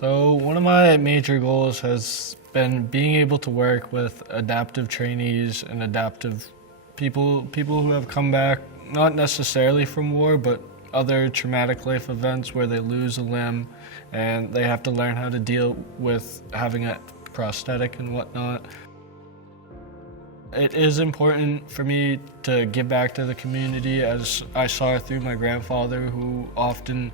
So one of my major goals has been being able to work with adaptive trainees and adaptive people who have come back, not necessarily from war, but other traumatic life events where they lose a limb and they have to learn how to deal with having a prosthetic and whatnot. It is important for me to give back to the community, as I saw through my grandfather, who often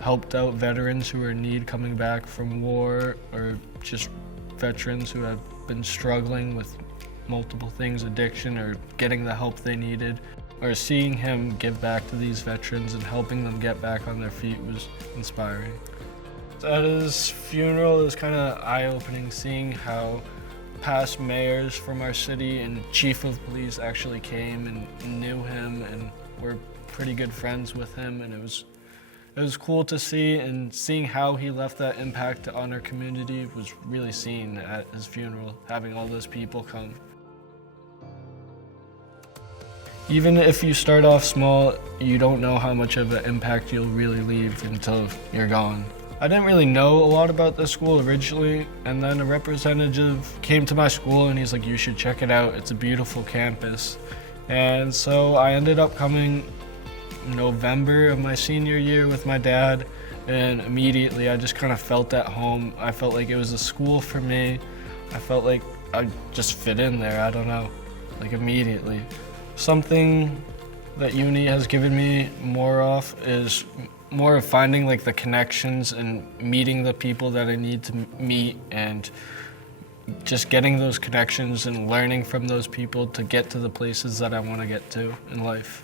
helped out veterans who are in need coming back from war, or just veterans who have been struggling with multiple things, addiction, or getting the help they needed. Or seeing him give back to these veterans and helping them get back on their feet was inspiring. At his funeral, it was kind of eye-opening seeing how past mayors from our city and chief of police actually came and knew him and were pretty good friends with him, and it was cool to see, and seeing how he left that impact on our community was really seen at his funeral, having all those people come. Even if you start off small, you don't know how much of an impact you'll really leave until you're gone. I didn't really know a lot about this school originally, and then a representative came to my school and he's like, "You should check it out, it's a beautiful campus." And so I ended up coming November of my senior year with my dad, and immediately I just kind of felt at home. I felt like it was a school for me. I felt like I just fit in there, I don't know, like immediately. Something that uni has given me more of is more of finding like the connections and meeting the people that I need to meet, and just getting those connections and learning from those people to get to the places that I want to get to in life.